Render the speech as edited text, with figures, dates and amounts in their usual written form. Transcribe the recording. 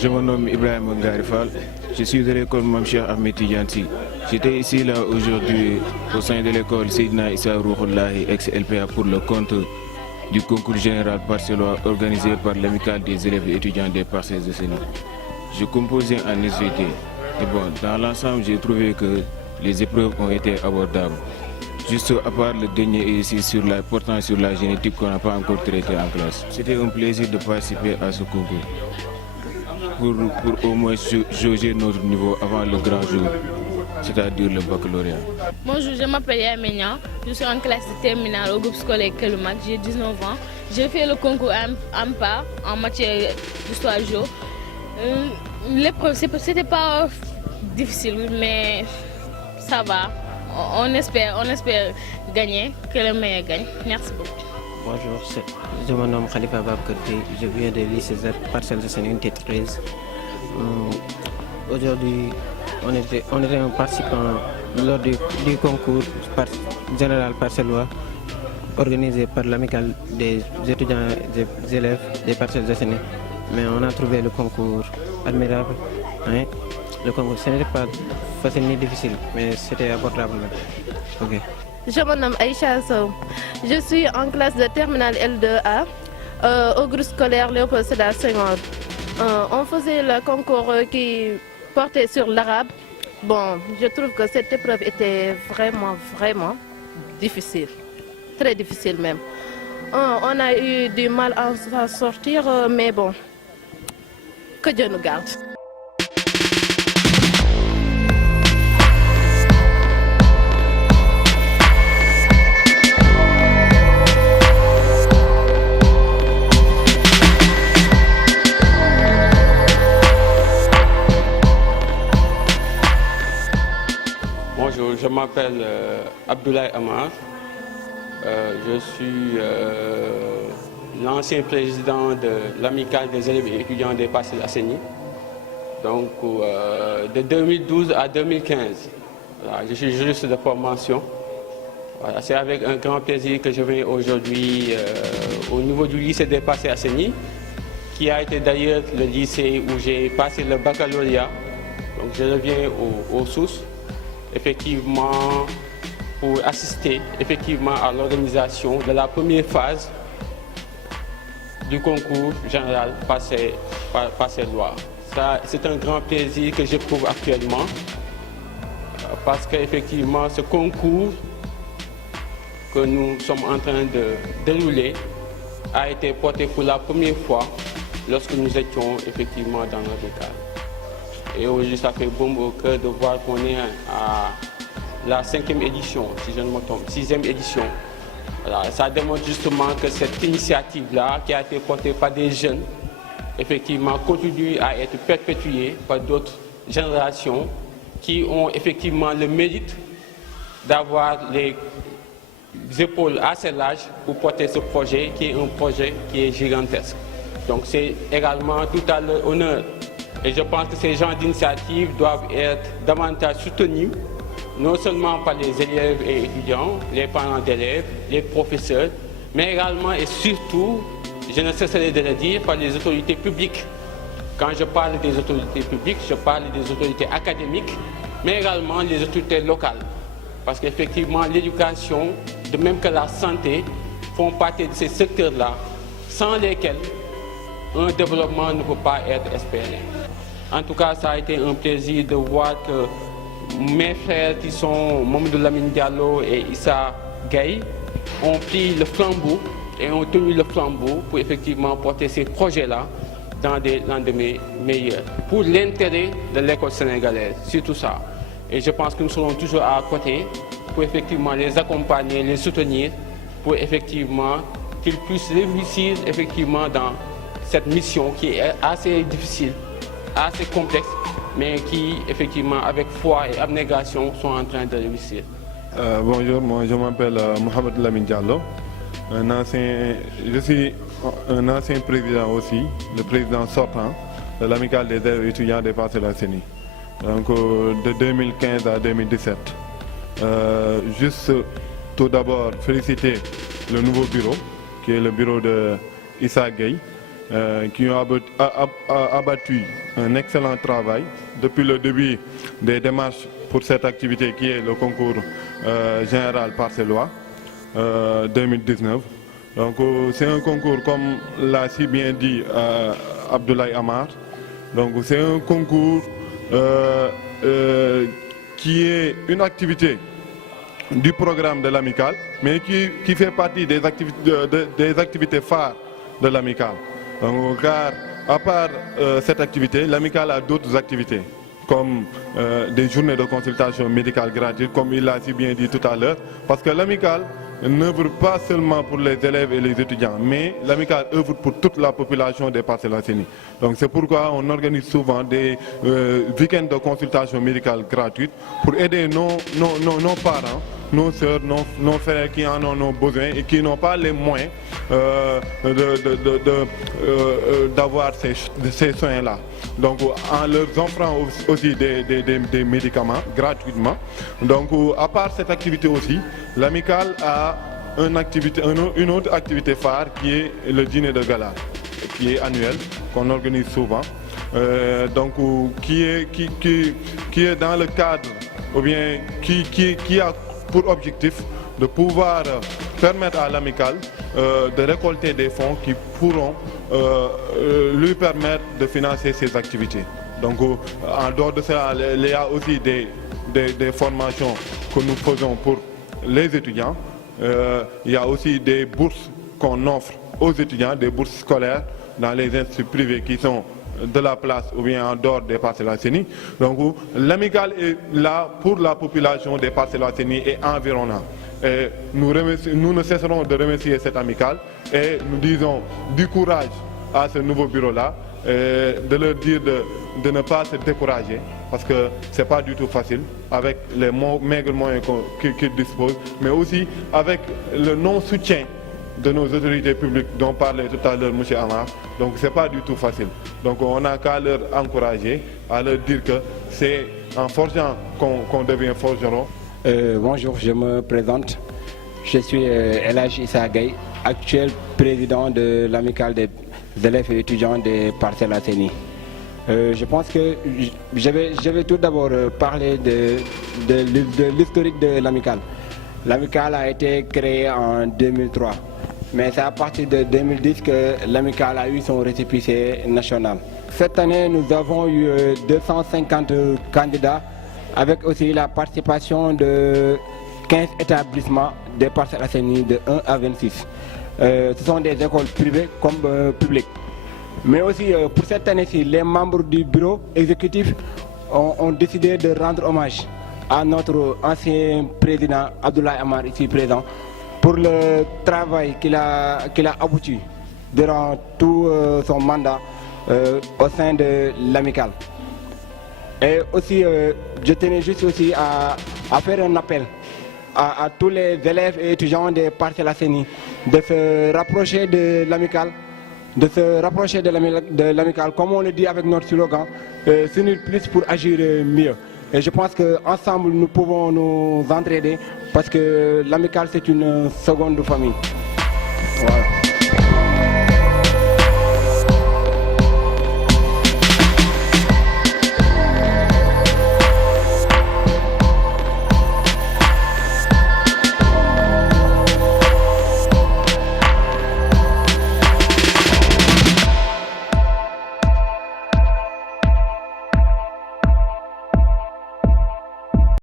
je me nomme Ibrahim Ngarifal, je suis de l'école Mamcheikh Ahmed Tidiane. J'étais ici là aujourd'hui au sein de l'école Seydina Issa Rouhoullahi ex-LPA pour le compte du concours général parcellois organisé par l'amicale des élèves et étudiants des Parcelles Assainies. Je composais en SVT et bon, dans l'ensemble j'ai trouvé que les épreuves ont été abordables. Juste à part le dernier ici portant sur la génétique qu'on n'a pas encore traité en classe. C'était un plaisir de participer à ce concours pour au moins jauger notre niveau avant le grand jour, c'est-à-dire le baccalauréat. Bonjour, je m'appelle Yamenia, je suis en classe de terminale au groupe scolaire Kelumak, j'ai 19 ans. J'ai fait le concours AMPA en matière d'histoire géo. L'épreuve, c'était pas difficile, mais ça va. On espère gagner, que le meilleur gagne. Merci beaucoup. Bonjour, je me nomme Khalifa Babkati, je viens de lycée Z, Parcelles Assainies, unité 13. Aujourd'hui, on était un participant lors du concours général parcellois organisé par l'amicale des étudiants et des élèves des Parcelles Assainies. Mais on a trouvé le concours admirable. Hein? Le concours, ce n'était pas facile ni difficile, mais c'était abordable. Okay. Je me nomme Aïcha Sow. Je suis en classe de terminale L2A au groupe scolaire Léopold Sédar Senghor. On faisait le concours qui portait sur l'arabe. Bon, je trouve que cette épreuve était vraiment difficile. Très difficile même. On a eu du mal à s'en sortir, mais bon, que Dieu nous garde. Bonjour, je m'appelle Abdoulaye Amar. Je suis l'ancien président de l'amicale des élèves et étudiants des Parcelles Assainies. Donc, de 2012 à 2015, voilà, je suis juriste de formation. Voilà, c'est avec un grand plaisir que je viens aujourd'hui au niveau du lycée des Parcelles Assainies, qui a été d'ailleurs le lycée où j'ai passé le baccalauréat. Donc, je reviens aux sources. Effectivement, pour assister effectivement à l'organisation de la première phase du concours général parcellois. C'est un grand plaisir que j'éprouve actuellement parce qu'effectivement ce concours que nous sommes en train de dérouler a été porté pour la première fois lorsque nous étions effectivement dans notre cadre. Et aujourd'hui, ça fait bombe au cœur de voir qu'on est à la 5e édition, si je ne me trompe, 6e édition. Voilà, ça démontre justement que cette initiative-là, qui a été portée par des jeunes, effectivement, continue à être perpétuée par d'autres générations qui ont effectivement le mérite d'avoir les épaules assez larges pour porter ce projet, qui est un projet qui est gigantesque. Donc c'est également tout à leur honneur. Et je pense que ces genres d'initiatives doivent être davantage soutenus, non seulement par les élèves et étudiants, les parents d'élèves, les professeurs, mais également et surtout, je ne cesserai de le dire, par les autorités publiques. Quand je parle des autorités publiques, je parle des autorités académiques, mais également les autorités locales. Parce qu'effectivement, l'éducation, de même que la santé, font partie de ces secteurs-là, sans lesquels un développement ne peut pas être espéré. En tout cas, ça a été un plaisir de voir que mes frères qui sont Mamadou Lamine Diallo et Issa Gaye ont pris le flambeau et ont tenu le flambeau pour effectivement porter ces projets-là dans des lendemains meilleurs. Pour l'intérêt de l'école sénégalaise, surtout ça. Et je pense que nous serons toujours à côté pour effectivement les accompagner, les soutenir, pour effectivement qu'ils puissent réussir effectivement dans cette mission qui est assez difficile, assez complexe, mais qui, effectivement, avec foi et abnégation, sont en train de réussir. Bonjour, moi je m'appelle Mohamed Lamine Diallo. Je suis un ancien président aussi, le président sortant de l'amicale des élèves étudiants des Parcelles Assainies. Donc de 2015 à 2017. Juste tout d'abord féliciter le nouveau bureau, qui est le bureau de Issa Gaye, qui ont abattu un excellent travail depuis le début des démarches pour cette activité qui est le concours général parcellois 2019. Donc c'est un concours, comme l'a si bien dit Abdoulaye Amar. Donc c'est un concours qui est une activité du programme de l'amicale, mais qui fait partie des activités phares de l'amicale. Car à part cette activité, l'amicale a d'autres activités, comme des journées de consultation médicale gratuites, comme il l'a si bien dit tout à l'heure, parce que l'amicale n'œuvre pas seulement pour les élèves et les étudiants, mais l'amicale œuvre pour toute la population des Parcelles Assainies. Donc c'est pourquoi on organise souvent des week-ends de consultation médicale gratuite pour aider nos parents, nos sœurs, nos frères qui en ont besoin et qui n'ont pas les moyens d'avoir ces soins-là. Donc en leur offrant aussi des médicaments gratuitement. Donc à part cette activité aussi, l'amicale a une autre activité phare qui est le dîner de gala, qui est annuel, qu'on organise souvent. Donc qui est dans le cadre, ou bien qui a pour objectif de pouvoir permettre à l'amicale de récolter des fonds qui pourront lui permettre de financer ses activités. Donc en dehors de cela, il y a aussi des formations que nous faisons pour les étudiants. Il y a aussi des bourses qu'on offre aux étudiants, des bourses scolaires dans les instituts privés qui sont de la place ou bien en dehors des Parcelles Assainies. Donc l'amicale est là pour la population des Parcelles Assainies et environnants. Et nous ne cesserons de remercier cette amicale et nous disons du courage à ce nouveau bureau-là, de leur dire de ne pas se décourager, parce que ce n'est pas du tout facile avec les maigres moyens qu'ils disposent, mais aussi avec le non-soutien de nos autorités publiques dont parlait tout à l'heure M. Amar. Donc ce n'est pas du tout facile. Donc on n'a qu'à leur encourager, à leur dire que c'est en forgeant qu'on devient forgeron. Bonjour, je me présente. Je suis El Hadji Issa Gueye, actuel président de l'amicale des élèves et étudiants des Parcelles Assainies. Je pense que je vais tout d'abord parler de l'historique de l'amicale. L'amicale a été créée en 2003. Mais c'est à partir de 2010 que l'amicale a eu son récépissé national. Cette année, nous avons eu 250 candidats, avec aussi la participation de 15 établissements des Parcelles Assainies de 1 à 26. Ce sont des écoles privées comme publiques. Mais aussi, pour cette année-ci, les membres du bureau exécutif ont décidé de rendre hommage à notre ancien président Abdoulaye Amar, ici présent, pour le travail qu'il a abouti durant tout son mandat au sein de l'amicale. Et aussi, je tenais juste aussi à faire un appel à tous les élèves et étudiants des Parcelles Assainies de se rapprocher de l'amicale, comme on le dit avec notre slogan, s'unir plus pour agir mieux. Et je pense qu'ensemble, nous pouvons nous entraider parce que l'amicale, c'est une seconde famille. Voilà.